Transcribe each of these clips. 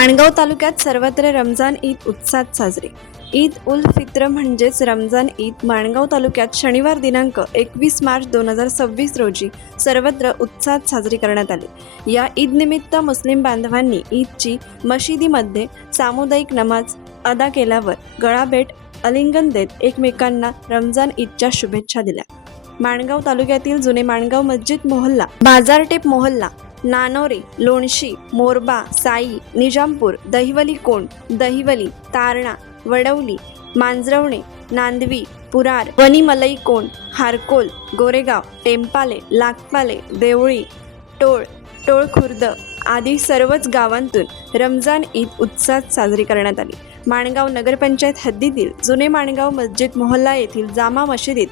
माणगाव तालुक्यात सर्वत्र रमजान ईद उत्साहात साजरी। ईद उल फित्र म्हणजेच रमजान ईद माणगाव तालुक्यात शनिवार दिनांक 21 मार्च 2026 रोजी सर्वत्र उत्साहात साजरी करण्यात आली। या ईद निमित्त मुस्लिम बांधवांनी ईदची मशिदीमध्ये सामुदायिक नमाज अदा केल्यावर गळाभेट आलिंगन देत एकमेकांना रमजान ईदच्या शुभेच्छा दिल्या। माणगाव तालुक्यातील जुने माणगाव मस्जिद मोहल्ला, बाजारटेप मोहल्ला, नानोरे, लोणशी, मोरबा, साई, निजामपूर, दहिवली कोंड, दहिवली, तारणा, वडवली, मांजरवणे, नांदवी, पुरार, वनी मलई कोंड, हारकोल, गोरेगाव, टेंपाले, लागपाले, देवळी, टोळ, टोळखुर्द आदी सर्वच गावांतून रमजान ईद उत्साहात साजरी करण्यात आली। माणगाव नगरपंचायत हद्दीतील जुने माणगाव मस्जिद मोहल्ला येथील जामा मशिदीत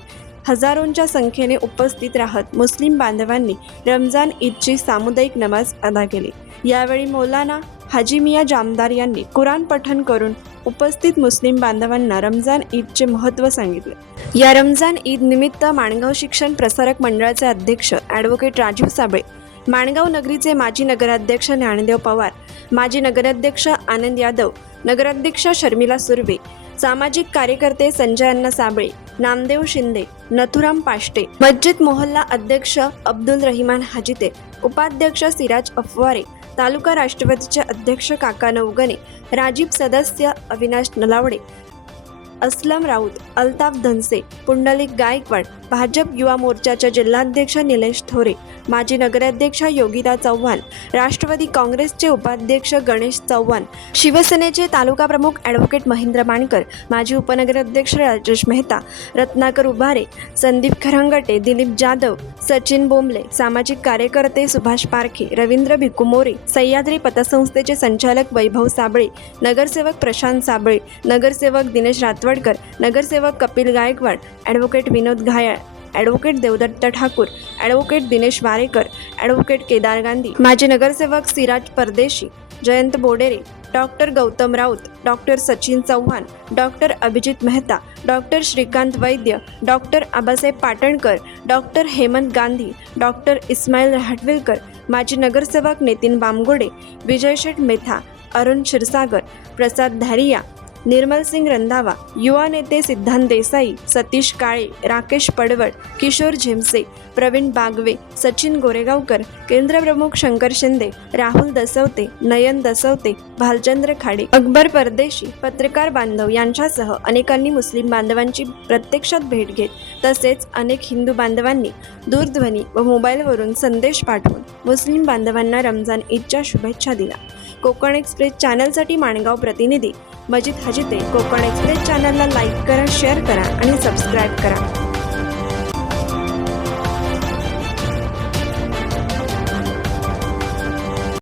हजारोंच्या संख्येने उपस्थित राहत मुस्लिम बांधवांनी रमजान ईदची सामुदायिक नमाज अदा केली। यावेळी मौलाना हाजी मिया जामदार यांनी कुराण पठण करून उपस्थित मुस्लिम बांधवांना रमजान ईदचे महत्त्व सांगितले। या रमजान ईद निमित्त माणगाव शिक्षण प्रसारक मंडळाचे अध्यक्ष ॲडव्होकेट राजीव साबळे, माणगाव नगरीचे माजी नगराध्यक्ष ज्ञानदेव पवार, माजी नगराध्यक्ष आनंद यादव, नगराध्यक्षा शर्मिला सुर्वे, सामाजिक कार्यकर्ते संजय अण्णा साबळे, नामदेव शिंदे, नथुराम पाष्टे, मस्जिद मोहल्ला अध्यक्ष अब्दुल रहिमान हाजिते, उपाध्यक्ष सिराज अफवारे, तालुका राष्ट्रवादीचे अध्यक्ष काका नवगणे, राजीव सदस्य अविनाश नलावडे, असलम राऊत, अल्ताफ धनसे, पुंडलिक गायकवाड, भाजप युवा मोर्चाचे जिल्हाध्यक्ष निलेश थोरे, माजी नगराध्यक्ष योगिता चव्हाण, राष्ट्रवादी काँग्रेसचे उपाध्यक्ष गणेश चव्हाण, शिवसेनेचे तालुका प्रमुख ॲडव्होकेट महेंद्र मानकर, माजी उपनगराध्यक्ष राजेश मेहता, रत्नाकर उभारे, संदीप खरंगटे, दिलीप जाधव, सचिन बोंबले, सामाजिक कार्यकर्ते सुभाष पारखे, रवींद्र भिकू मोरे, सह्याद्री पतसंस्थेचे संचालक वैभव साबळे, नगरसेवक प्रशांत साबळे, नगरसेवक दिनेश रातवडकर, नगरसेवक Kapil Gaikwad, advocate Vinod Ghayal, advocate Devdatt Thakur, advocate Dinesh Warekar, advocate Kedar Gandhi, माजी नगरसेवक Siraj Pardeshi, Jayant Bodare, doctor Gautam Raut, doctor Sachin Chavan, doctor Abhijit Mehta, doctor Shrikant Vaidya, doctor Abasaheb Patankar, doctor Hemant Gandhi, doctor Ismail Rahatwilkar, माजी नगरसेवक नितीन बामगोडे, विजय शेठ मेथा, अरुण क्षीरसागर, प्रसाद धारिया, निर्मल सिंग रंधावा, युवा नेते सिद्धांत देसाई, सतीश काळे, राकेश पडवळ, किशोर झेमसे, प्रवीण बागवे, सचिन गोरेगावकर, केंद्रप्रमुख शंकर शिंदे, राहुल दसवते, नयन दसवते, भालचंद्र खाडे, अकबर परदेशी, पत्रकार बांधव यांच्यासह अनेकांनी मुस्लिम बांधवांची प्रत्यक्षात भेट घेत तसेच अनेक हिंदू बांधवांनी दूरध्वनी व मोबाईलवरून संदेश पाठवून मुस्लिम बांधवांना रमजान ईदच्या शुभेच्छा दिल्या। कोकण एक्सप्रेस चॅनलसाठी माणगाव प्रतिनिधी मजिद हाजिते। कोकण एक्सप्रेस चॅनलला लाईक करा, शेअर करा आणि सबस्क्राईब करा।